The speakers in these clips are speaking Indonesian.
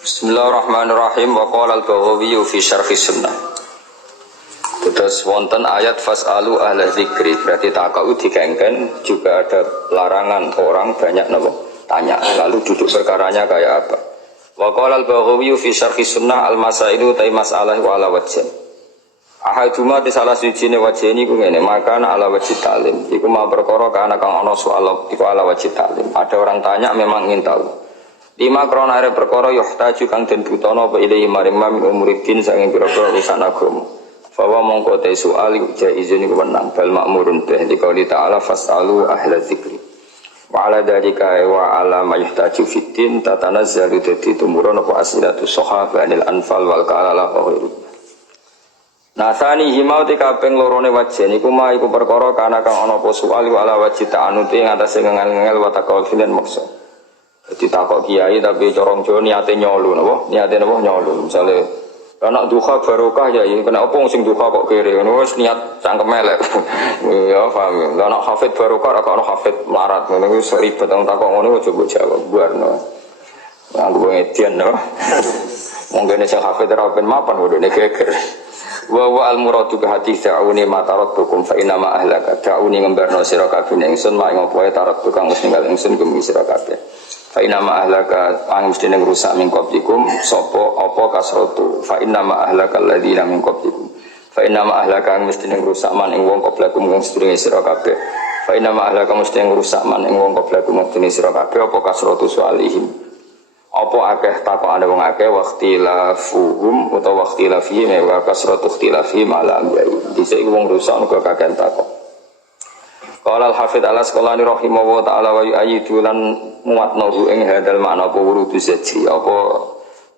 Bismillahirrahmanirrahim. Wa qala al-Baghawi fi syarhi sunnah. Terus wonten ayat fas'alu ahla dzikri, berarti takau dikengken juga ada larangan orang banyak tanya. Lalu duduk perkaranya kayak apa? Wa qala al-Baghawi fi syarhi sunnah al-masailu ta mas'alah wa ala wajhin. Ahaduma di salah sijine wajhini ku ngene, maka ala wajhi talim. Iku ma perkara kana kang ana soal iku ala wajhi talim. Ada orang tanya memang ingin tahu. Lima krona are perkara yuhtaju kang den butono apa ilahi maring min umuridin saking pira-pira urusan agama. Fawa mongko te soal jaizun iku menang bal makmurun teh dikauli ta'ala fasalu ahla dzikri. Wa ala dzalika wa ala ma yuhtaju fitin tatanazzalu dadi tumurun apa asilatu sahabah anil anfal wal kalala wa Nasani himau ti kaping lorone wajah niku mah iku perkara kana kang ana apa soal ala wajih ta'anuti ing atase ngel-ngel wa taqawfilan maksud. Jadi takok kiai tapi corong Jawa niate nyolu napa? Niate napa nyolu. Misale anak duha barokah ya kena apa sing duha kok kere ngono wis niat cangkem elek. Ya paham. Lah anak hafid barokah ora ana hafid melarat ngono wis ribet nang takok ngono aja mbok jawab buarno. Nganggo ngedian no. Mungkin sing hafid ora ben mapan bodone geger. Wa al-muradu bi hadis ta'uni ma tarattukum fa inna ma ahlaka ta'uni ngembarno sira kabeh ingsun mak ngopo wae tarattu kang wis ninggal ingsun gumi sira kabeh fa inna ma ahlaka ang mesti ning rusak min qablikum sapa apa kasratu fa inna ma ahlaka alladziina min qablikum fa inna ma ahlaka ang mesti ning rusak man ing wong qablakum kang sedurunge sira kabeh fa inna ma ahlaka mesti ning rusak man ing wong qablakum kang sira kabeh apa kasratu salihim apa akeh takokane wong akeh waqtilafuhum utawa waqtilafihim wa kasratu ikhtilafihim ala amyai dhisik wong rusak kok kakek takok. Qala al-Hafidz al-Asqalani rahimahullah taala wa yu'ayyidu lan muwatnahu ing hadal makna apa wurudu zajri apa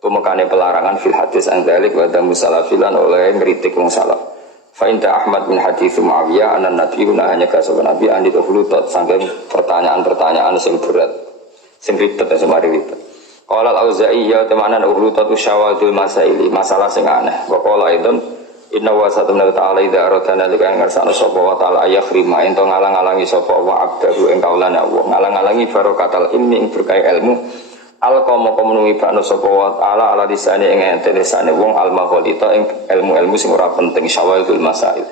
tumekane pelarangan fil hadis andzalik wa damu salafilan oleh ngritik wong salaf. Fa inda Ahmad bin hadits Muawiyah anan nabi hanya kasaba nabi andi tuhlutat saking pertanyaan-pertanyaan sing berat sing ribet semari ribet. Qala al-Auza'i ya temanan uhlutatu syawadul masaili masalah sing aneh. Wa qala idun inna wa satamna ta'ala idza aradana lika ngarsana sapa wa ta'ala yakhrima ento ngalang-alangi sapa wa abdahu ing kaulane Allah ngalang-alangi barakatal ilmi ing berkah ilmu alqama komunumi bakno sapa wa ta'ala ala disane ing entesane wong al-maghalita ing ilmu-ilmu sing ora penting syawadul masail.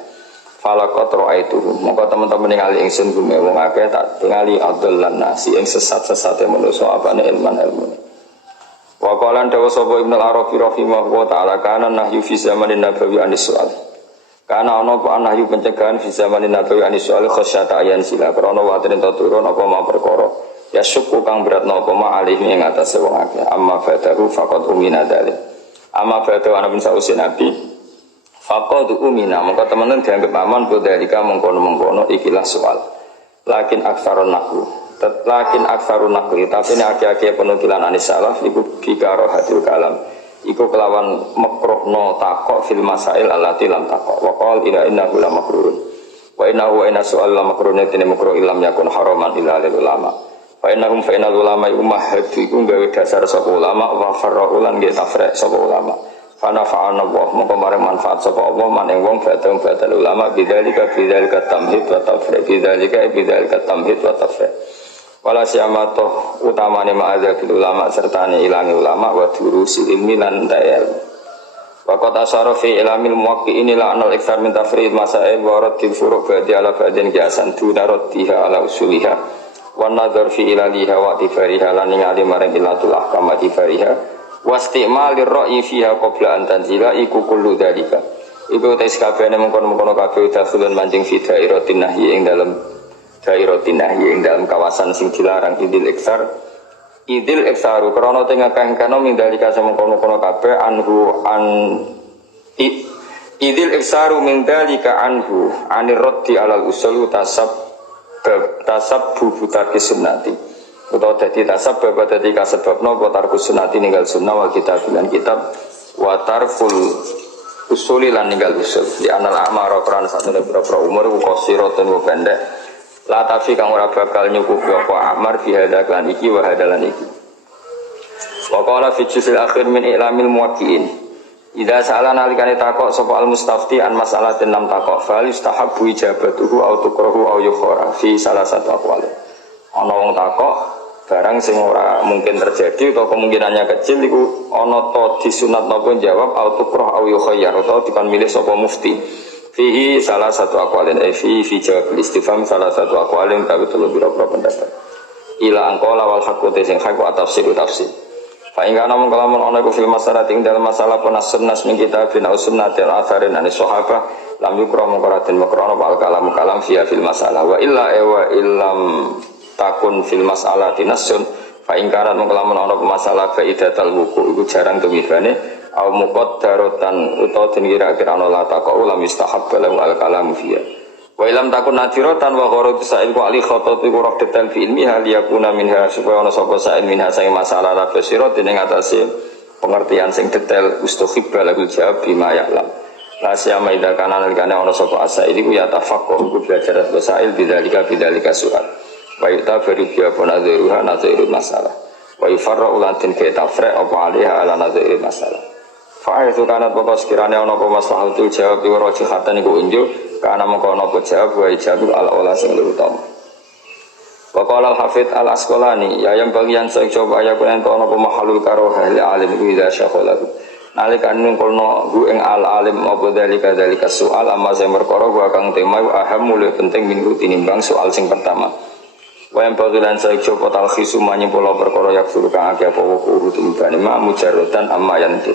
Falaqat ra'aituhum mongko teman-teman ningali ingsun gume wong akeh tak tingali adallan nasi ing sesat-sesate manusa apane ilmu-ilmu. Wa qalan dawa sapa Ibnu Arabi rahimahullah taala kana nahyu fi zamanin nabawi anis soal. Kana ana apa nahyu pencegahan fi zamanin nabawi anis soal khasyata ayan sila krana waten turun apa ma perkara. Ya syuku kang beratna apa ma alih ing atase wong akeh. Amma fatahu faqad umina dzalik. Amma fatahu ana bin sausin nabi faqad umina mongko temen dianggap aman bodalika mengkono-mengkono ikilah soal. Lakin aksarun nahwu lakin aksarun nakli tapi ini akhir-akhir penukilan anis salaf iku bikaro hadil kalam iku kelawan makruhno takok fil masail alati lam takok wa qal ila innahu la makrurun wa innahu wa inna su'al la makrurun tine makruh ilam yakun haraman ila lil ulama fa innahum fa innal ulama ummah iku gawe dasar sapa ulama wa farra'u lan ge tafrek sapa ulama fa nafa'ana Allah mongko mare manfaat sapa Allah maning wong badhe ulama bidzalika tamhid wa tafrek bidzalika tamhid wa tafrek wala syamatoh utamane ma'adzabil ulama sertane ilangi ulama wa durusil ilmi lan da'il wa qad asyara fi ilamil muwaqqi'in ila anal iktsar min tafrid masail wa raddil furu' ba'di ala ba'din qiyasan duna raddiha ala usuliha wa nadhar fi ilaliha wa tifariha lan ningali marang ilatul ahkam wa tifariha wa istimalir ra'yi fiha qabla an tanzila iku kullu dzalika iku tes kabehane mengkono-mengkono kabeh dakhulun manjing fi dairatin nahyi ing dalem dairatin nahyi ing dalam kawasan sing dilarang idil iksaru krana teng kangkano mindalika semengkono-kono kabeh anhu an idil iksaru mindalika anhu anir raddi alal usul tasab bubutaki sunnati utawa dadi tasab bab dadi kasebabna apa tarku sunnati ninggal sunnah wal kitab lan kitab wa tarful usuli lan ninggal usul di anal a'mar ran satune pira-pira umur qasiratun wa pendek la tafi kang ora bakal nyukupi apa amar fi hadza kan iki wa hadalan iki wa qala fi juz'il akhir min i'lamil muwaqqi'in idza sa'ala nalikane takok sapa al mustafti an mas'alatin lam takok fa yustahabbu ijabatuhu au tukrahu au yukhara fi salah satu aqwal ana wong takok barang sing ora mungkin terjadi atau kemungkinannya kecil iku ana to disunat napa jawab autukroh au yukhayyar atau dipun milih sapa mufti fihi salah satu aqwalin fi jawab istifham salah satu aqwalin tapi telu pira-pira pendapat ila angqala wal haqqu sing haqq tafsir fa ing kana mung kalamun ana iku fil masalah ing dalam masalah penasun nas min kitabin au sunnatin atharin an sahabah lam yukra mungkaratin makrana wal kalam fiha fil masalah wa illa illam takun fil mas'alati nasun fa ingkaran mengkalamun ana masalah faidatul wuku iku jarang tumibane au muqaddaratan utawa den kira-kira ana la taqau lam mustahab lahu al kalam fiha wa ilam takun nadiratan wa gharad sa'il wa ali khatat iku roh detail fi ilmiha liyakuna minha supaya ana sapa sa'il minha sing masalah la basirat ning atase pengertian sing detail ustuhibba lahu jawab bima ya'lam la siyama idza kana nalikane ana sapa asail iku ya tafaqquh iku belajar sa'il bidzalika su'al wa yutabaru biya naziruha nazirul masalah wa yufarra ulantin ke tafre apa aliha ala nazirul masalah fa itu kanat pokok sekiranya ana apa maslahatul jawab iku rajihatan iku unjuk kana mengko ana apa jawab wa ijabul al ola sing luwih utama wa qala al hafid al asqalani ya yang bagian sing coba ya kuwi ento ana apa mahalul karoha li alim iku ida syakhalahu nalika nungkolno hu ing al alim apa dalika soal amma sing perkara wa kang tema aham mulih penting minggu tinimbang soal sing pertama wa yang bagian saya coba talkhisu manyimpula perkara yak suruh kang akeh apa wuku tumbane ma mujarrodan amma yantur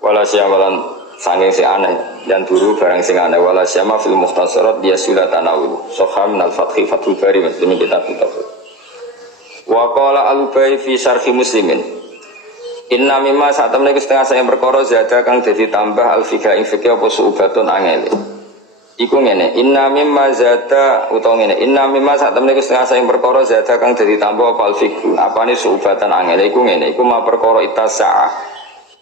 wala siamalan sange si aneh yang turu barang sing aneh wala siama fil mukhtasarat dia sulat tanawul soham al fathi fathul bari muslimin kitab wa qala al-Ubai fi syarhi muslimin inna mimma saat temen setengah saya perkara zada kang dadi tambah al-fikha ing fikih apa suubatun angel iku ngene inna mimma zada utawa ngene inna mimma sak temene setengah saing perkara zada kang dadi tambah apa fiku apane subatan angel iku ngene iku ma perkara itasaa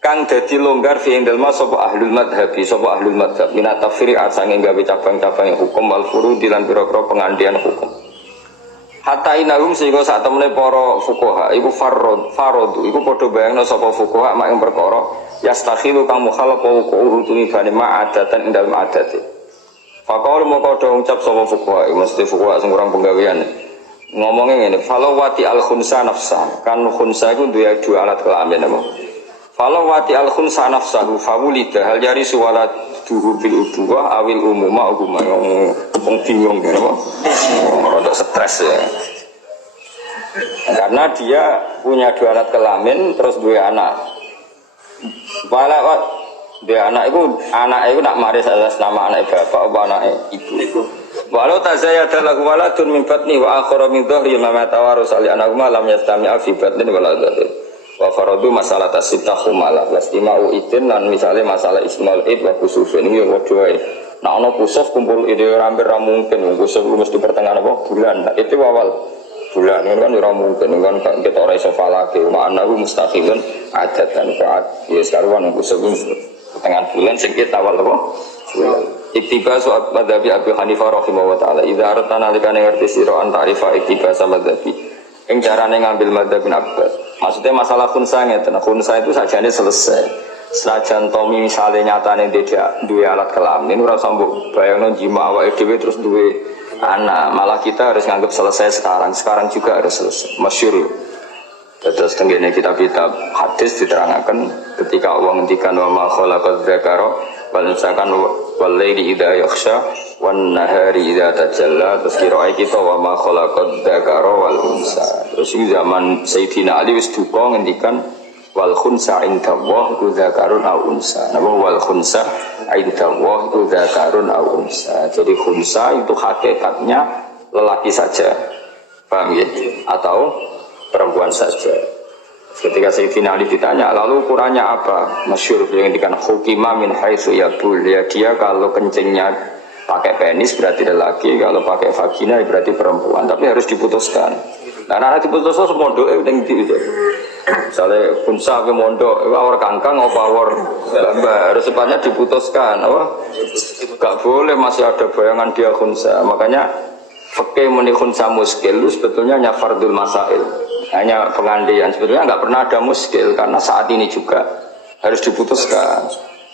kang dadi longgar fi ing dalem sapa ahlul madhhab minat tafsir asange gawe cabang-cabang hukum wal furudi lan pira-pira pengandian hukum hatta inahum sehingga sak temene para fuqaha iku faradu iku padha bayangno sapa fuqaha mak ing perkara yastakhilu kang mukhalafa wuquhu tunibane ma adatan ing dalem adate Fakal mau kau dong ucap sama fuqaha, mesti fuqaha sing kurang penggawean. Ngomongnya ngene, falau wati al khunsa nafsa, kan khunsa itu dua alat kelamin apa? Falau wati al khunsa nafsahu fawulida hal yari suwala duhu bil ubuwah awil umuma yang bingung ya apa? Rada stres ya. Karena dia punya dua alat kelamin terus dua anak. Dia anak itu nak maris atas nama anak bapak atau anak ibu. Walau tazayada lahu waladun min batni wa akhara min dhahri ma tawarus ali anahuma lam yastami'a fi batnin waladun. Wa faradu masalah tasitahumala wastima'u idin lan misalnya masalah ismaul id wa kusufin ini yang kedua. Nah ana kusuf kumpul ide hampir ra mungkin kusuf mesti pertengahan apa bulan. Nah, itu awal bulan kan ora mungkin kan kita ora iso falake wa anahu mustaqilun adatan fa'at ya sekarang kusuf tengah bulan singkit awal apa? Iktibas wa madhabi Abi Hanifah rahimahullah ta'ala idza aradna nalikane ngerti sira antarifa iktibas madhabi ing carane ngambil madhab bin Abbas maksudnya masalah khunsa ngeten khunsa itu sajane selesai senajan Tommy misalnya nyatane duwe alat kelamin ora sambung bayangno jima awake dhewe terus duwe anak malah kita harus nganggap selesai sekarang juga harus selesai masyhur. Terus tenggine kitab-kitab hadis diterangkan ketika Allah ngendikan wa ma khalaqadz dzakara wal unsa kan wal laili idza yakhsha wan nahari idza tajalla terus kirae kita wa ma khalaqadz dzakara wal unsa terus ini zaman Sayyidina Ali wis duka ngendikan wal khunsa indallah iku dzakarun au unsa napa wal khunsa indallah iku dzakarun au unsa jadi khunsa itu hakikatnya lelaki saja paham ya atau perempuan saja. Ketika Sayyidina Ali ditanya, lalu ukurannya apa? Masyhur yang dikatakan hukima min haitsu yabul. Ya dia kalau kencingnya pakai penis berarti lelaki, kalau pakai vagina berarti perempuan. Tapi harus diputuskan. Nah, anak diputuskan semua doa yang itu. Misalnya kunsa ke mondok, awar kangkang apa awar mbak harus sepatnya diputuskan. Gak boleh masih ada bayangan dia kunsa. Makanya fikih muni khunsa muskil sebetulnya hanya fardul masail, hanya pengandian. Sebetulnya nggak pernah ada muskil karena saat ini juga harus diputuskan.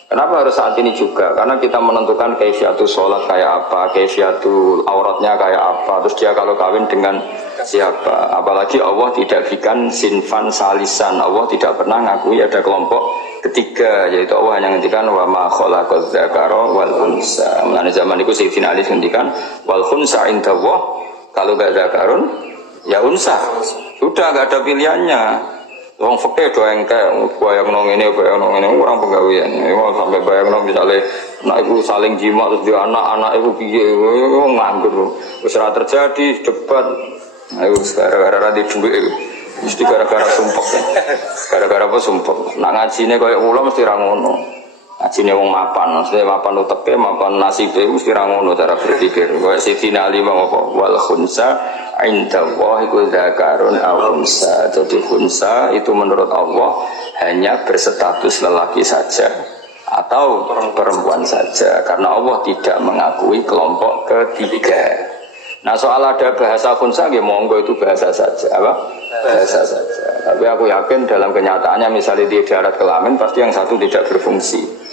Kenapa harus saat ini juga? Karena kita menentukan kaifiatul sholat kayak apa, kaifiatul auratnya kayak apa. Terus dia kalau kawin dengan siapa? Apalagi Allah tidak bikin sinfan salisan. Allah tidak pernah ngakui ada kelompok ketiga, yaitu Allah hanya ngendikan wa ma khalaqaz dzakara wal unsa. Mulane zaman itu Sayyidina Ali ngendikan wal khunsa indallah, kalau gak zakarun ya unsa. Sudah gak ada pilihannya. Wong fikih do engke bayang nang ngene orang penggawean. Mau sampai bayang nang misale nek iku saling jima terus di anak iku piye nganggur. Wis ora terjadi debat. Ayo gara-gara ra duwe mesti gara-gara sumpek. Gara-gara apa sumpek? Nak ngajine koyo kula mesti ra ngono. Ngajine wong mapan, mesti mapan uteke, mapan nasibe mesti ra ngono cara berpikir. Koyo Sayyidina Ali mau apa? Wal khunsa indallah iku zakarun aw unsa. Jadi khunsa itu menurut Allah hanya berstatus lelaki saja atau perempuan saja, karena Allah tidak mengakui kelompok ketiga. Nah soal ada bahasa khunsa ya monggo, itu bahasa saja, apa? Bahasa saja. Tapi aku yakin dalam kenyataannya misalnya di darat kelamin pasti yang satu tidak berfungsi.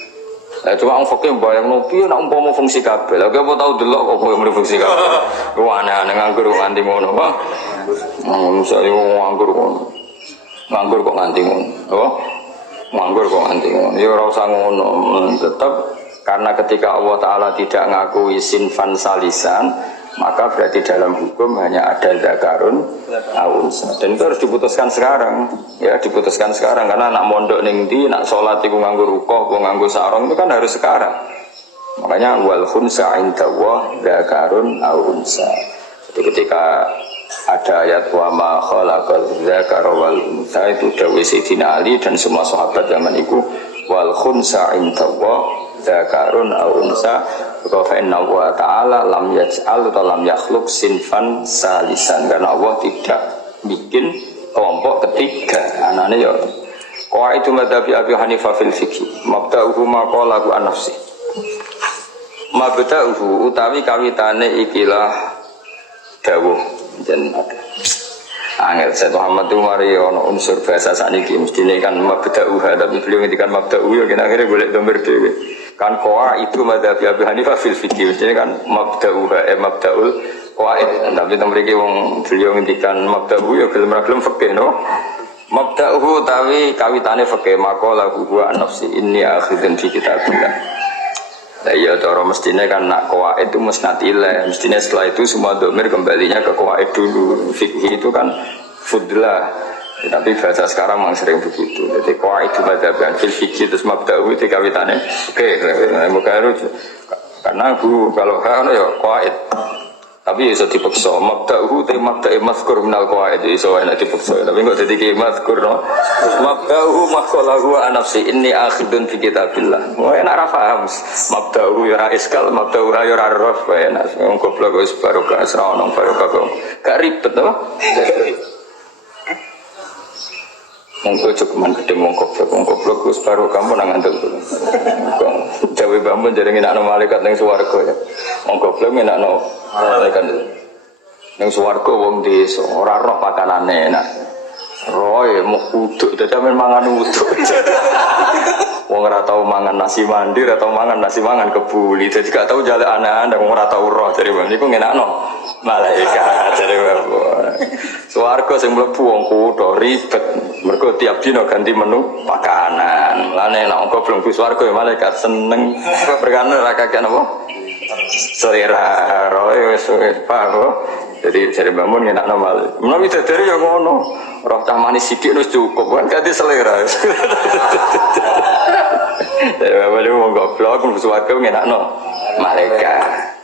Cuma orang fakir bayang nopi, nak umpama fungsi kabel. Oke, apa tahu delok kok mau fungsi kabel? Aneh-aneh nganggur kok nganti ngono, Pak. Misalnya nganggur kok nganti ngono, apa? Nganggur kok nganti ngono. Ya ora usah ngono. Tetap karena ketika Allah Taala tidak ngakui sinfan salisan, maka berarti dalam hukum hanya ada zakarun unsa. Dan itu harus diputuskan sekarang. Ya, diputuskan sekarang karena anak mondok ning ndi, nak salat iku nganggo rukoh, apa nganggo sarung itu kan harus sekarang. Makanya wal khunsa indallah zakarun unsa. Jadi ketika ada ayat wa ma khalaqaz zakara wal unsa itu dawuh Sayyidina Ali dan semua sahabat zaman itu wal khunsa indallah zakarun unsa. Fa inna Allah Ta'ala lam yaj'al atau lam yakhluk sinfan salisan, karena Allah tidak bikin kelompok ketiga. Anane ya qaidu madzhabi Abi Hanifah fil fiqh mabda'uhu ma qala an nafsi. Mabda'uhu utawi kawitane ikilah dawuh jen angel Said Muhammad Umari ono unsur bahasa saniki mestine kan mabda'uha, tapi beliau ngendikan mabda'u ya akhirnya golek domir dhewe. Kan koa itu madzhab Abi Hanifah fil fikih, jadi kan mabda'uha mabda'ul qaid. Tapi temriki wong beliau ngendikan mabda'u ya gelem ra gelem fikih no. Mabda'uhu tawi kawitane fikih maqala huwa nafsi inni akhidun fi kitabillah. Lah iya cara mestine kan nak qaid itu musnadillah, mestine setelah itu semua domir kembalinya ke qaid dulu. Fikih itu kan fudlah. Ya, tapi bahasa sekarang memang sering begitu. Jadi itu madzhaban fil fikih terus mabda'u itu kawitannya. Oke, karena bu kalau kan ya qaid. Tapi iso dipaksa mabda'u te mabda'i mazkur minal qaid iso enak dipaksa. Tapi kok dadi ki mazkur no. Mabda'u maqalahu an nafsi inni akhidun fi kitabillah. Wah enak ra paham. Mabda'u ya ra iskal, mabda'u ra ya ra rof enak. Wong goblok wis barokah asra ono barokah kok. Gak ribet to. Monggo cukuman gede monggoblok Gus baru kamu nang ngandel tuh. Jawa bambu jadi nginakno malaikat ning swarga ya. Monggoblok nginakno malaikat ning swarga wong desa ora roh pakanane enak. Roe mau uduk dadi mangan uduk. Wong ora tau mangan nasi mandi, ora tau mangan nasi mangan kebuli. Jadi gak tau jale anak-anak wong ora tau roh dari bang niku ngenakno malaikat dari bang. Swarga sing mlebu wong kutho ribet. Mergo tiap dina ganti menu pakanan. Lane nek engko belum swarga ya malaikat seneng. Perkara ora kakek napa? Selera roe wis paham. Jadi cari bangun ngenak normal. Menawi dadari ya ngono. Roh tah manis sithik wis cukup kan ganti selera. Jadi bapak mau goblok mlebu swarga ngenakno malaikat.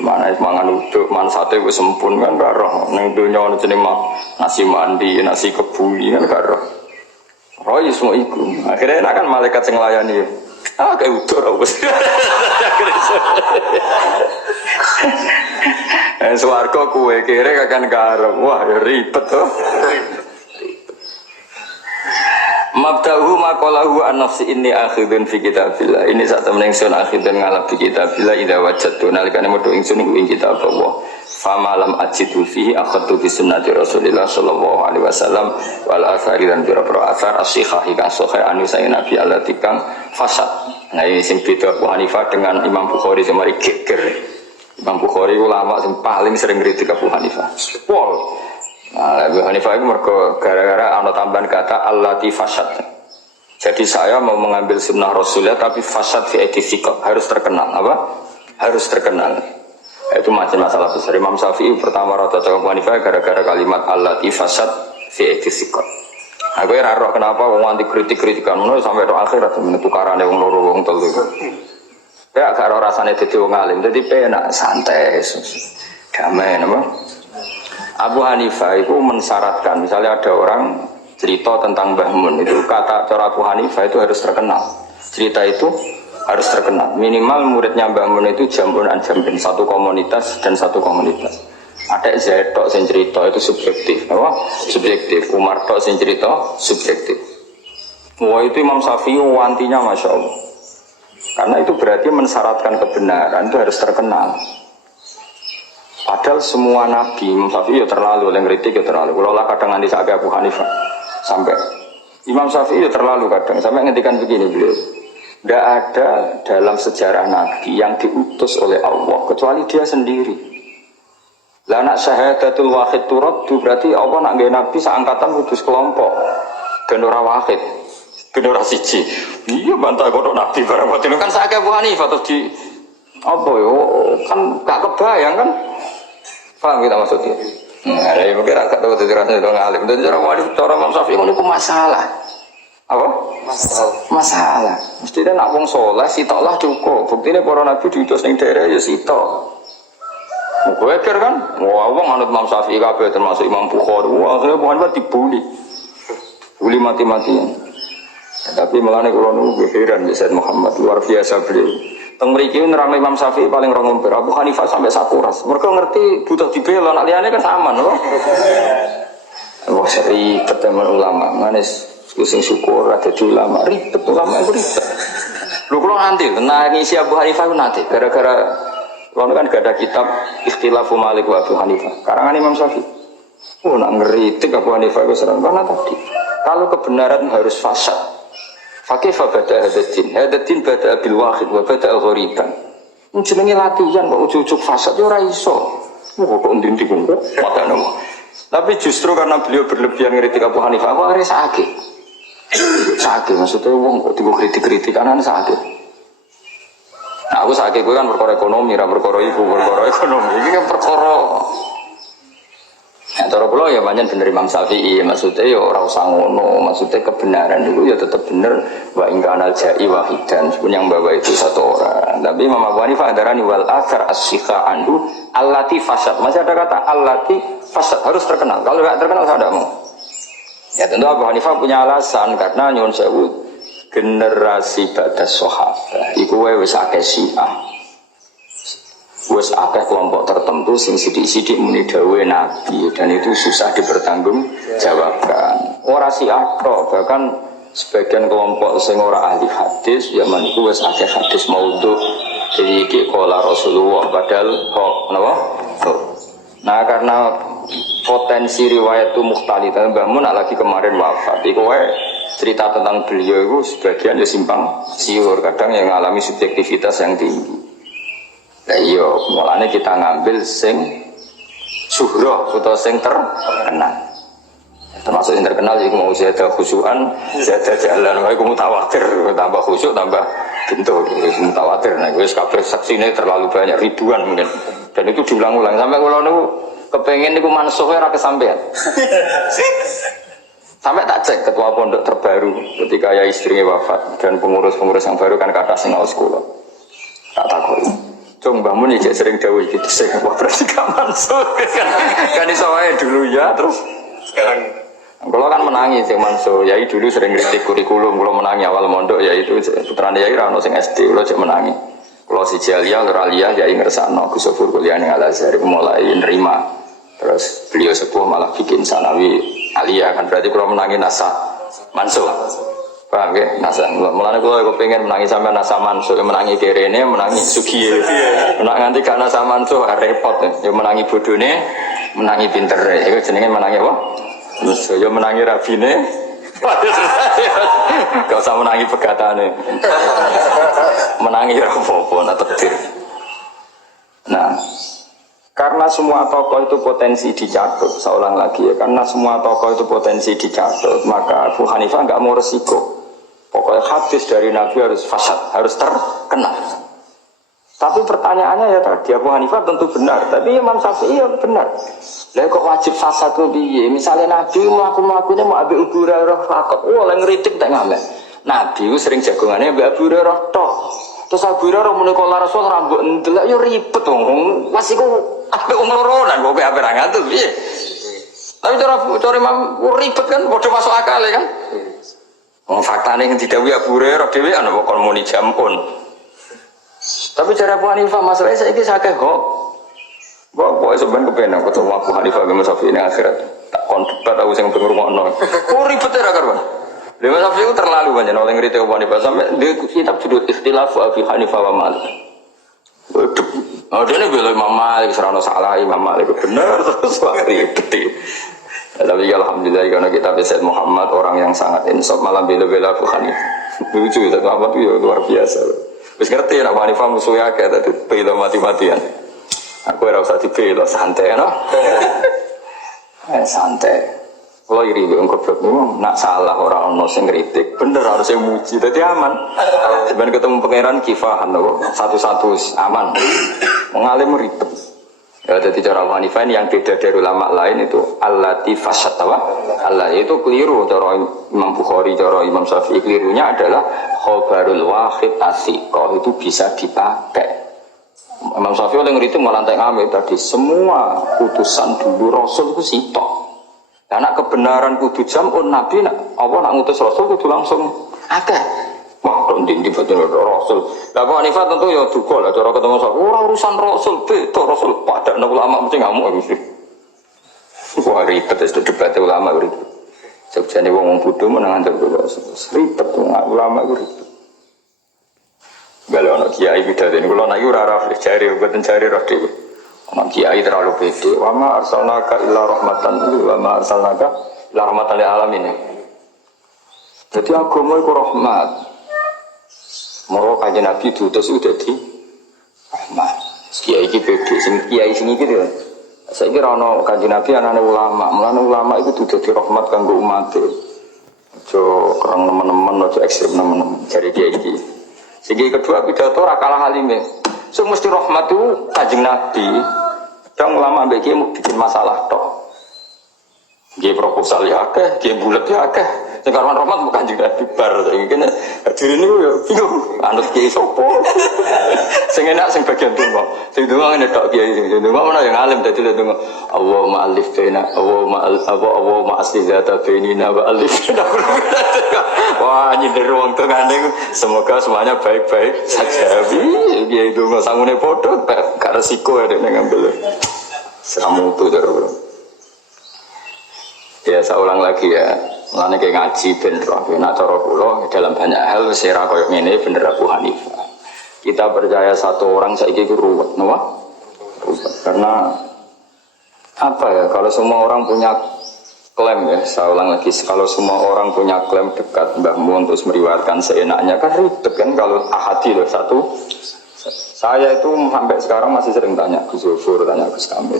Mana mangan uduk, mangan sate wis sempun kan gak roh. Ning donya ana jenenge nasi mandi, nasi kebuli kan gak roh. Roh ya semua iku. Akhirnya enak kan malaikat sing nglayani. Ah kayak uduk ra wis. Swarga kuwe kere kakan karo. Wah ya ribet to. Mabda'uhu maqalahu an nafsi inni akhidun fi kitabillah. Ini saat temen ingsun akhidun ngalap fi kitabillah idza wajadtu nalikane metu ingsun ing kitab Allah. Fama lam ajidu fihi akhadtu bi sunnati Rasulillah sallallahu alaihi wasallam wal athari dan pira-pira athar as-sihah kan sahih anu sayyidina Nabi allati kang fasad Nah ini sing beda Abu Hanifah dengan Imam Bukhari sama geger. Imam Bukhari ulama yang paling sering kritik Abu Hanifah. Pol. Nah, Abu Hanifah itu mergo gara-gara ana tambahan kata allati fasad. Jadi saya mau mengambil sunnah Rasulullah tapi fasad fi etikot harus terkenal apa? Harus terkenal. Itu macam masalah besar. Imam Syafi'i pertama rata Abu Hanifah gara-gara kalimat allati fasad fi etikot. Aku ya raro kenapa orang anti kritik-kritikan menurut sampai do akhirat menentukan wong loro wong telu. Ya gak ora rasane dadi wong alim, dadi penak santai. Damai napa? Abu Hanifah itu mensyaratkan misalnya ada orang cerita tentang Mbah Mun itu kata cara Abu Hanifah itu harus terkenal. Cerita itu harus terkenal. Minimal muridnya Mbah Mun itu jamun an jamin satu komunitas dan satu komunitas. Ada Zaid tok sing cerita itu subjektif, apa? Subjektif. Umar tok sing cerita subjektif. Wah itu Imam Syafi'i wantinya Masya Allah. Karena itu berarti mensyaratkan kebenaran itu harus terkenal. Padahal semua nabi, Imam Syafi'i ya terlalu, yang kritik ya terlalu. Kalau lah kadang nanti sampai Abu Hanifah sampai Imam Syafi'i ya terlalu kadang sampai ngendikan begini beliau. Tidak ada dalam sejarah nabi yang diutus oleh Allah kecuali dia sendiri. Lah nak syahadatul wahid turaddu berarti Allah nak nggih nabi seangkatan kudus kelompok dan ora wahid, ben ora siji. Iya bantah kok nabi barang itu kan sak Abu Hanifah terus di apa yo kan gak kebayang kan. Paham kita maksudnya? Nah, ya mungkin agak tahu itu rasanya itu ngalim. Dan cara Imam Syafi'i itu masalah. Apa? Masalah. Mesti dia nak wong soleh sitok lah cukup. Buktinya para nabi diutus ning daerah ya sitok. Gue kira kan, wah wong anut Imam Syafi'i kabeh termasuk Imam Bukhari. Wah akhirnya bukan buat dibully, bully mati-matian. Tapi malah nih kalau nunggu heran di Said Muhammad luar biasa beliau. Teng mriki nerang Imam Syafi'i paling rong Abu Hanifah sampai sakuras. Mereka ngerti butuh dibela, nak liyane kan sama, loh. Wah seri ketemu ulama, manis sing syukur ada di ulama, ribet ulama itu ribet. Lu kalau nanti, nah ngisi Abu Hanifah itu nanti gara-gara kalau kan gak ada kitab Ikhtilafu Malik wa Abu Hanifah karangan Imam Syafi'i. Oh nak ngeritik Abu Hanifah itu serang karena tadi kalau kebenaran harus fasad. Fakifah bada hadatin bada bil wahid wa bada al-ghoriban. Jenenge latihan kok ujuk-ujuk fasad ya ora iso. Kok ndinti kok padane. Tapi justru karena beliau berlebihan ngeritik Abu Hanifah, aku akhirnya sakit. Sakit maksudnya wong kok dikritik-kritik anak sakit. Nah, aku sakit gue kan perkara ekonomi, perkara ibu, perkara ekonomi. Ini kan perkara. Nah, cara pulau ya banyak bener Imam Syafi'i. Maksudnya ya orang usah ngono. Maksudnya kebenaran dulu ya tetap bener. Wa ingkana al-ja'i wahidan. Pun yang bawa itu satu orang. Tapi Imam Abu Hanifah adarani wal athar as-sikha anhu allati fasad. Masih ada kata allati fasad harus terkenal. Kalau tidak terkenal saya tidak mau. Ya tentu Abu Hanifah punya alasan karena nyuwun sewu. Generasi ba'da sahabat iku wis akeh Syiah. Wis akeh kelompok tertentu sing sithik-sithik muni dawuhe Nabi dan itu susah dipertanggungjawabkan. Ora Syiah tok, bahkan sebagian kelompok sing ora ahli hadis zaman iku wis akeh hadis maudhu. Jadi iki qala Rasulullah padahal kok napa? Nah karena potensi riwayat itu mukhtalif. Mbah Mun lagi kemarin wafat. Iku wae cerita tentang beliau itu sebagian ya simpang siur, kadang yang mengalami subjektivitas yang tinggi. Nah iya, mulanya kita ngambil sing suhroh atau sing terkenal. Termasuk yang terkenal jadi mau zada khusyuan, zada jalan, aku mutawatir, tambah khusyuk, tambah bentuk, mutawatir. Nah, gue kabeh saksinya terlalu banyak, ribuan mungkin. Dan itu diulang-ulang sampai kalau niku kepengen niku mansuhnya ra kesampean. Sampai tak cek ketua pondok terbaru ketika ya istrinya wafat dan pengurus-pengurus yang baru kan kata singal sekolah. Tak takut. Cung Mbah Mun iki sering dawuh gitu sing apa berarti gak mansuh kan iso wae dulu ya terus sekarang kalau kan menangi sing mansuh yai dulu sering kritik kurikulum kalau menangi awal mondok yaitu putrane yai ra ono sing SD kalau cek menangi. Kalau si Jalia Ralia yai ngersakno Gus Sofur kuliah ning Al Azhar mulai nerima. Terus beliau sepuh malah bikin sanawi Alia kan berarti kalau menangi nasa mansuh. Paham ya? Nasa. Mulane kula kepengin menangi sampai nasa mansuh, menangi kerene, menangi sugiye. Menak nganti gak nasa mansuh repot ya. Menangi bodone, menangi pintere. Iku jenenge menangi apa? Terus ya menangi rabine, Gak usah menangi pegatane. Menangi apa-apa nak takdir. Nah, karena semua tokoh itu potensi dicatut, saya ulang lagi ya, karena semua tokoh itu potensi dicatut, maka Abu Hanifah nggak mau resiko. Pokoknya hadis dari Nabi harus fasad, harus terkenal. Tapi pertanyaannya ya tadi, Abu Hanifah tentu benar, tapi Imam Syafi'i ya benar. Lah kok wajib fasad tuh piye? Misalnya Nabi melakukannya mau ambil Abu Hurairah fakot, wah yang ngeritik tak ngamen. Nabi itu sering jagungannya ambil Abu Hurairah tok. Terus Abu Hurairah muni kala Rasul rambut ndelok yo ribet wong. Masih kok ambil umronan kok ape ra ngantuk piye? Tapi cara Imam ribet kan padha masuk akal ya kan? Faktanya yang tidak wia Hurairah dewi anu kok muni jampun. Tapi cara Abu Hanifah masalahnya saya ini sakit kok. Bapak sebenarnya kepenang ketemu Abu Hanifah ke Syafi'i ini akhirat. Tak kondebat aku yang pengurungan. Oh ribet ya kan? Lima Syafi'i itu terlalu banyak orang ngerti Abu Hanifah sampai dia kitab judul Ikhtilaf Abu Hanifah wa Malik. Dia ini bela Imam Malik, serana salah Imam Malik benar terus ribet. Tapi alhamdulillah karena kita Said Muhammad orang yang sangat insaf malah bela-bela Abu Hanifah. Lucu itu apa tuh ya luar biasa. Wis ngerti ya Abu Hanifah musuhnya kayak tadi bela mati-matian. Aku ora usah dibela santai no. Santai. Kalau iri gue goblok memang nak salah orang ono sing kritik bener harus yang muji jadi aman. Sebenarnya ketemu pangeran kifahan loh satu-satu aman. Mengalim ribet. Ya, jadi cara Abu Hanifah ini yang beda dari ulama lain itu allati fasad apa? Allah itu keliru cara Imam Bukhari, cara Imam Syafi'i kelirunya adalah khobarul wahid asiqah itu bisa dipakai. Imam Syafi'i yang ngeritik melantai kami tadi semua utusan dulu Rasul itu sitok. Karena kebenaran kudu jamun Nabi Allah nak ngutus Rasul kudu langsung akeh. Wah, dindi betul Rasul. Lah Abu Hanifah tentu ya duga lah cara ketemu Rasul. Ora urusan Rasul, beda Rasul pada ulama mesti ngamuk mesti. Wah, ribet itu debat ulama ribet. Sebjane wong bodho menangan terus ribet ulama itu ribet. Kalau anak kiai beda ini, kalau anak ura rafli cari, buatan cari rafli. Anak kiai terlalu pede. Wama arsalnaka illa rahmatan lil wama arsalnaka illa rahmatan lil alamin. Jadi agama itu rahmat. Moro kanjeng Nabi diutus udah di rahmat. Kiai iki pede, sing kiai sing iki lho. Saiki ra ono kanjeng Nabi anane ulama. Mulane ulama itu dudu dadi rahmat kanggo umat. Aja kerang nemen-nemen, aja ekstrem nemen-nemen cari kiai iki. Segi kedua pidato rakalah halime. So mesti rahmat itu kanjeng Nabi. Dan ulama ambek kiai bikin masalah tok. Kiai proposal ya akeh, kiai bulet ya akeh. Sing karuan rahmat bukan kanjeng Nabi bar. Kene hadirin niku ya bingung anut kiai sapa. Sing enak sing bagian donga. Sing donga ngene tok kiai sing donga mana yang alim dadi donga. Allahumma alif baina Allahumma asli zata bainina wa alif baina. Wah, nyindir wong tengane semoga semuanya baik-baik saja. Kiai donga sangune padha gak resiko ya nek ngambil. Seramu tu terus. Ya saya ulang lagi ya. Mulane kayak ngaji ben roh, nak cara kula dalam banyak hal wis ora koyo ngene bener Abu Hanifah. Kita percaya satu orang saiki ku ruwet, napa? Ruwet. Karena apa ya? Kalau semua orang punya klaim ya, saya ulang lagi, kalau semua orang punya klaim dekat Mbah Mun terus meriwayatkan seenaknya kan ribet kan kalau ahadi loh satu. Saya itu sampai sekarang masih sering tanya Gus Zufur, tanya Gus Kamil.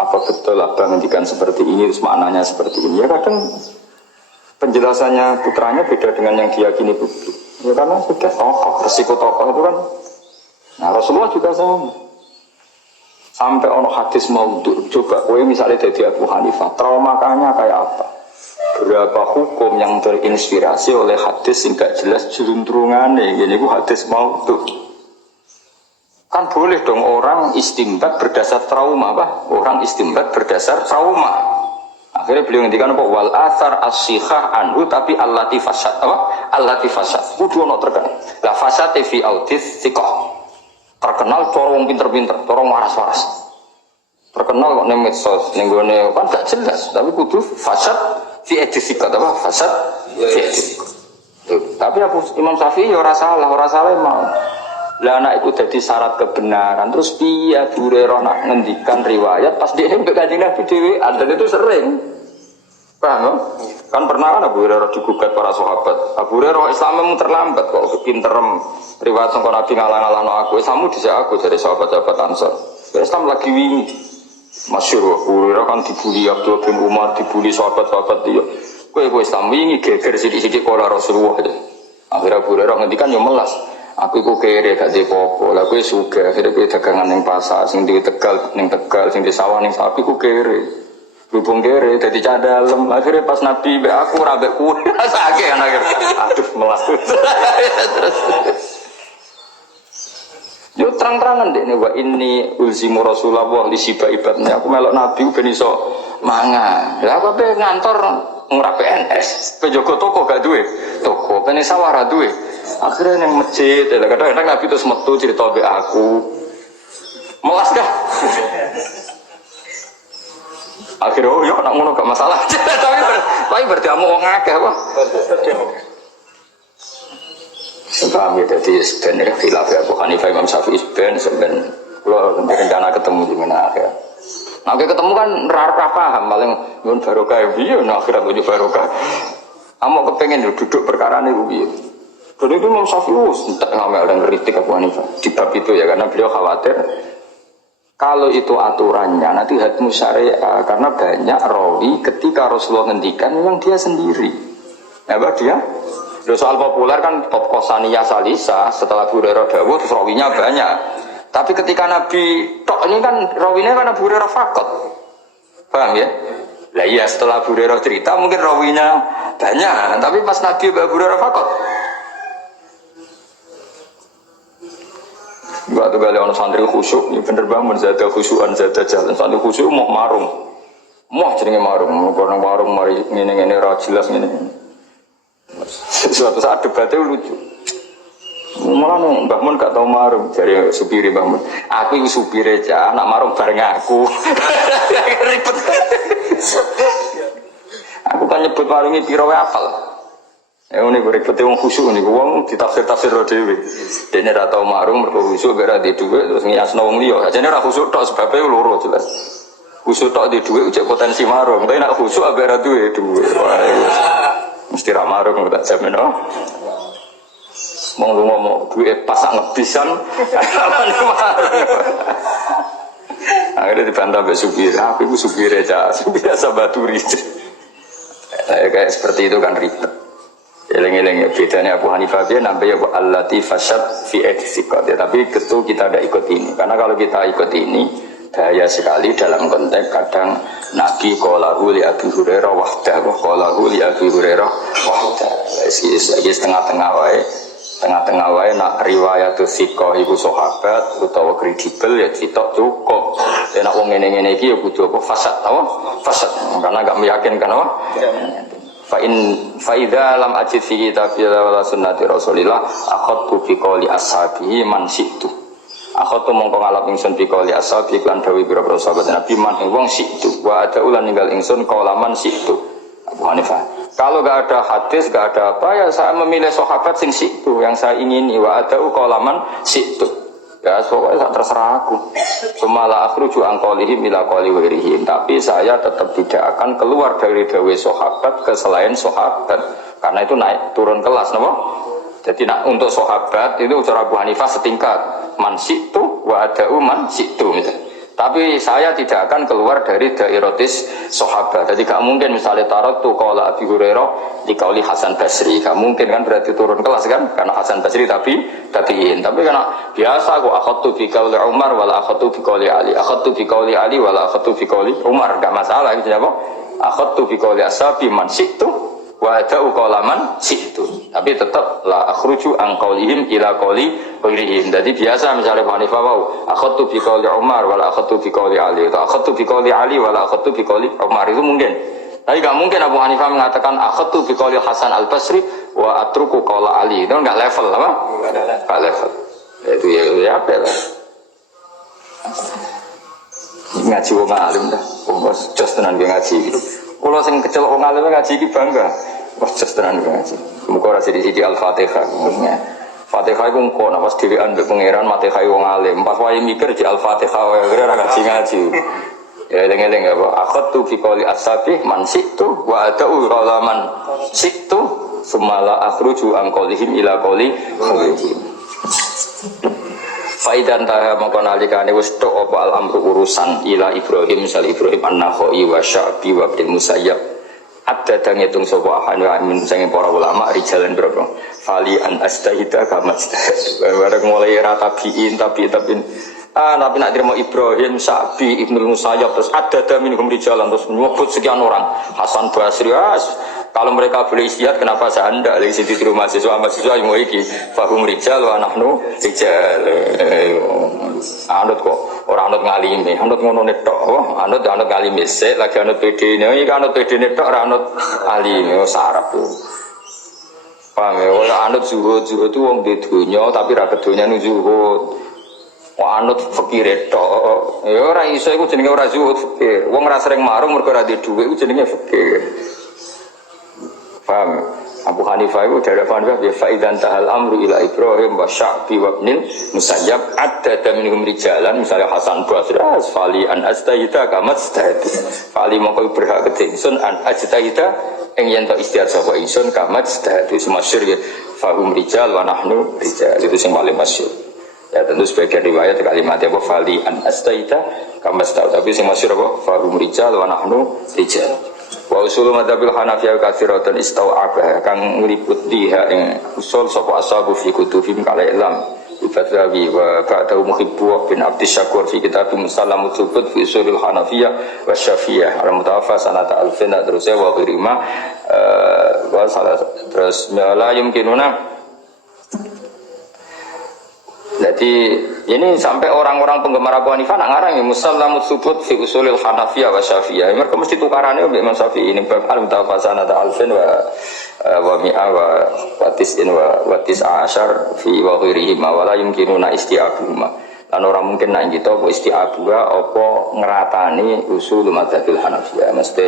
Apa betul abang ngendikan seperti ini terus maknanya seperti ini? Ya kadang penjelasannya putranya beda dengan yang diyakini publik. Ya karena sudah tokoh, resiko tokoh itu kan. Nah Rasulullah juga sama. Sampai ono hadis maudhu, coba kowe misalnya jadi Abu Hanifah, traumakanya kayak apa? Berapa hukum yang terinspirasi oleh hadis yang gak jelas juntrungannya, ini ku hadis maudhu. Kan boleh dong orang istimbat berdasar trauma, apa? Orang istimbat berdasar trauma. Akhirnya beliau ngendikan apa? Wal athar as-sikhah anhu tapi allati fasad, apa? Allati fasad. Kudu ono terkenal. La fasad fi audits thiqah. Terkenal corong pinter-pinter, corong waras-waras. Terkenal kok ning medsos, ning gone kan gak jelas, tapi kudu fasad fi edisikat apa? Fasad fi edisikat. Tapi Imam Syafi'i ya ora salah mau. Lah anak itu jadi syarat kebenaran. Terus piye Abu Hurairah nak ngendikan riwayat pas dia mbek Kanjeng Nabi dhewe, dan itu sering. Paham no? Kan pernah kan Abu Hurairah digugat para sahabat. Abu Hurairah Islammu terlambat kok pinterem riwayat sangka Nabi ngalang-alangno aku. Islammu dhisik aku dari sahabat-sahabat Ansor. Islam lagi wingi. Masyhur Abu Hurairah kan dibuli Abdullah bin Umar, dibuli sahabat-sahabat dia. Kowe Islam wingi geger sithik-sithik kala Rasulullah. Akhirnya Abu Hurairah ngendikan yo melas. Aku iku kere gak di popo, lah kowe sugih, akhire kowe dagangan ning pasar, sing di Tegal ning Tegal, sing di sawah ning sapi ku kere. Hubung kere dadi cah dalem, akhire pas Nabi mbek aku ora mbek kowe, sakake kan akhir. Aduh melas. Terus yo terang-terangan dekne wa inni ulzimu Rasulullah li siba ibadnya. Aku melok Nabi ben iso mangan. Lah apa pe ngantor ora PNS, penjaga toko gak duwe. Toko ben sawah ra duwe. Akhirnya yang masjid, kadang-kadang Nabi terus metu cerita be aku, melas dah. Akhirnya oh ya nak ngono gak masalah. tapi berarti kamu orang akeh apa? Sebab jadi sebenarnya khilaf ya Abu Hanifah Imam Syafi'i sebenarnya kalau rencana ketemu di mana akhir. Nah ketemu kan rara paham paling nyun barokah ya, nah akhirat uji barokah. Kamu kepengen duduk perkara ini biar. Dan itu Imam Syafi'i entah ngambil dan kritik Abu Hanifah di bab itu ya karena beliau khawatir kalau itu aturannya nanti hadmu syariah karena banyak rawi ketika Rasulullah ngendikan memang dia sendiri. Ya bah dia. Soal populer kan top kosaniyah salisa setelah Abu Hurairah dawuh terus rawinya banyak. Tapi ketika Nabi tok ini kan rawinya kan Abu Hurairah fakot. Paham ya? Lah iya setelah Abu Hurairah cerita mungkin rawinya banyak, tapi pas Nabi Abu Hurairah fakot. Waktu kali orang santri khusyuk, ini bener banget zada khusyuan zada jalan. Santri khusyuk mau marung, mau jenenge marung, karena marung mari ngene jelas ngene. Suatu saat debatnya lucu. Malah nih Mbah Mun gak tau marung, jadi supiri Mbah Mun. Aku ini supir aja, nak marung bareng aku. Ribet. Aku kan nyebut marungi piro apal. Ini gue ribetnya orang khusyuk nih, gue ditafsir-tafsir roh dewi. Dene ra tau marung mergo khusyuk gara di dhuwit terus ngiasno wong liya. Ajane ra khusyuk tok sebabe loro jelas. Khusyuk tok di dhuwit cek potensi marung, tapi nek khusyuk abe ra duwe dhuwit. Wah, mesti ra marung tak jamin oh. Mong lu ngomong dhuwit pas ngebisan. Akhirnya dibantah mbek supir. Aku iku supir aja, biasa baturi. Kayak seperti itu kan ribet. Eleng-eleng bedanya Abu Hanifah dia nampak ya allati fasad fi i'tiqad ya, tapi betul kita ada ikut ini karena kalau kita ikut ini bahaya sekali dalam konteks kadang Nabi qalahu li Abi Hurairah wahdah qalahu li Abi Hurairah wahdah lagi tengah-tengah wae nak riwayat thiqah iku sahabat utawa kredibel ya sitok cukup nek wong ngene-ngene iki ya kudu apa fasad apa fasad karena enggak meyakinkan apa Fa'idha lam ajid fi kitabillah wa sunnati Rasulillah akhadtu fi qouli ashabihi man syi'tu. Akhadtu mongko ngalap ingsun fi qouli ashabi lan dawuh pira-pira sahabat Nabi man ing wong syi'tu wa ada ulan ninggal ingsun qaula man syi'tu. Abu Hanifah. Kalau enggak ada hadis, enggak ada apa ya saya memilih sahabat sing syi'tu yang saya ingini wa ada qaula man syi'tu. Ya pokoknya terserah aku. Sumala akhruju an qaulihim ila qauli ghairihim. Tapi saya tetap tidak akan keluar dari dawuh sahabat ke selain sahabat. Karena itu naik turun kelas, napa? Jadi untuk sahabat itu cara Abu Hanifah setingkat. Man syi'tu wa ada'u man syi'tu misalnya. Tapi saya tidak akan keluar dari dairatis sahabat. Jadi gak mungkin misalnya taraktu qaula Abi Hurairah di qauli Hasan Basri. Gak mungkin kan berarti turun kelas kan? Karena Hasan Basri tabi'in. Tapi karena biasa aku akhadtu bi qauli Umar wala akhadtu bi qauli Ali. Akhadtu bi qauli Ali wala akhadtu bi qauli Umar. Gak masalah gitu ya, Pak. Akhadtu bi qauli ashabi man syi'tu wa ada'u qaula man syi'tu. Tapi tetap la akhruju an qaulihim ila qauli ghairihim. Jadi biasa misalnya Abu Hanifah wau akhadtu bi qauli Umar wala akhadtu bi qauli Ali atau akhadtu bi qauli Ali wala akhadtu bi qauli Umar itu mungkin. Tapi enggak mungkin Abu Hanifah mengatakan akhadtu bi qauli Hasan Al-Basri wa atruku qaula Ali. Itu enggak level apa? Enggak level. Itu ya apa lah. Ngaji wong alim dah. Bos jos tenan ngaji. Kalau sing kecil wong alim ngaji iki bangga. Wah jos tenan ngaji. Muga ora sithik-sithik Al-Fatihah. Fatihah iku engko nek pas dhewean mbek pangeran Fatihah wong alim. Pas wae mikir di Al-Fatihah wae ora ngaji-ngaji. Ya eling-eling apa? Akhadtu fi qouli as-sabi man situ wa adau qalaman situ sumala akhruju an qaulihim ila qauli khalihim. Faidan taha maka nalikane wis tok apa al-amru urusan ila Ibrahim sal Ibrahim an-Nakhai wa Sya'bi wa Ibnu Musayyab. Ada dan ngitung sapa ahad wa min sange para ulama rijalan berapa? Fali an astahida kama astahid. Bareng mulai ra tabiin tapi Nabi nak terima Ibrahim, Sya'bi, Ibnu Musayyab terus ada minhum rijalan terus nyebut sekian orang. Hasan Basri kalau mereka boleh istihad kenapa saya anda lagi situ di rumah mahasiswa yang mau iki fahum rijal wa nahnu rijal. Anut kok orang anut ngalime, anut ngono netok. Anut ngalime sik lagi anut PD ini. Iki anut PD netok ora anut alime sarap tuh. Paham ya? Ora anut zuhud itu wong di dunya tapi ra kedonya nu zuhud. Wah anut fakir tok. Ya ora iso iku jenenge ora zuhud fakir. Wong ora sering marung mergo ora duwe dhuwit iku jenenge fakir. Paham? Abu Hanifah itu dari Abu Hanifah faidan tahal amru ila Ibrahim wa Sya'bi wa Ibnu Musayyab ada minhum rijalan misalnya Hasan Basri fali an astahida kama astahid. Fali mongko berhak kedengsun an ajtahida ing yen tok istihad sapa ingsun kama astahid. Itu masyhur ya fahum rijal wa nahnu rijal. Itu sing paling masyhur. Ya tentu sebagian riwayat kalimatnya apa fali an astahida kama astahid. Tapi sing masyhur apa fahum rijal wa nahnu rijal. Wa usul madzhabil Hanafiyah katsiratan istau'abah kang ngliput diha ing usul sapa ashabu fi kutubim kala ilam Ibadzawi wa ba'dahu muhibbu bin Abdis Syakur fi kitab Musallamut Subut fi usulil Hanafiyah wa Syafi'iyah al-mutawaffa sanata alfin terus wa qirima wa salah terus la yumkinuna. Jadi ini sampai orang-orang penggemar Abu Hanifah nak ngarang ya Musallamut Subut fi usulil Hanafiyah wa Syafi'iyah. Mereka mesti tukarannya mbek Imam Syafi'i ini bab al-mutawaffa sanata alfin wa mi'a wa tis'in wa tis'a asyar fi wa ghairihi ma wala yumkinuna isti'abuhuma. Lan ora mungkin nak kita apa isti'abuha apa ngeratani usul madzhabil Hanafiyah. Mesti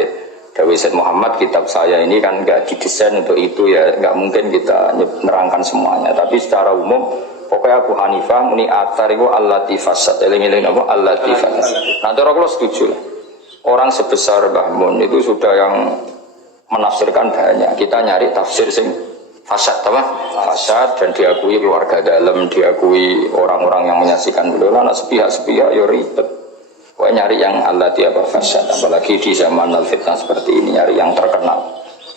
Dawi Said Muhammad kitab saya ini kan enggak didesain untuk itu ya, enggak mungkin kita nerangkan semuanya. Tapi secara umum pokoknya Abu Hanifah muni athar itu allati fasad. Eling-eling apa allati fasad. Nah, cara kula setuju. Orang sebesar Mbah Mun itu sudah yang menafsirkan banyak. Kita nyari tafsir sing fasad apa? Fasad dan diakui keluarga dalam, diakui orang-orang yang menyaksikan beliau. Nah, sepihak-sepihak ya ribet. Pokoknya nyari yang allati apa fasad. Apalagi di zaman al-fitnah seperti ini nyari yang terkenal.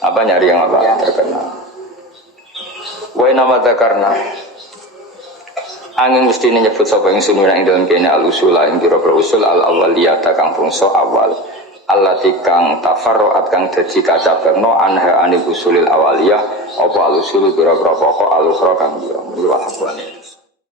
Apa nyari yang apa? Ya. Terkenal. Wa nama dzakarna angin mesti nyebut sapa yang sununa ing dalam kene al-usul ing pira-pira usul al-awwaliyah kang bangsa awal allati kang tafarruat kang dadi kacabangno anha anil usulil awaliyah apa al-usul pira-pira pokok al-ukhra kang liya.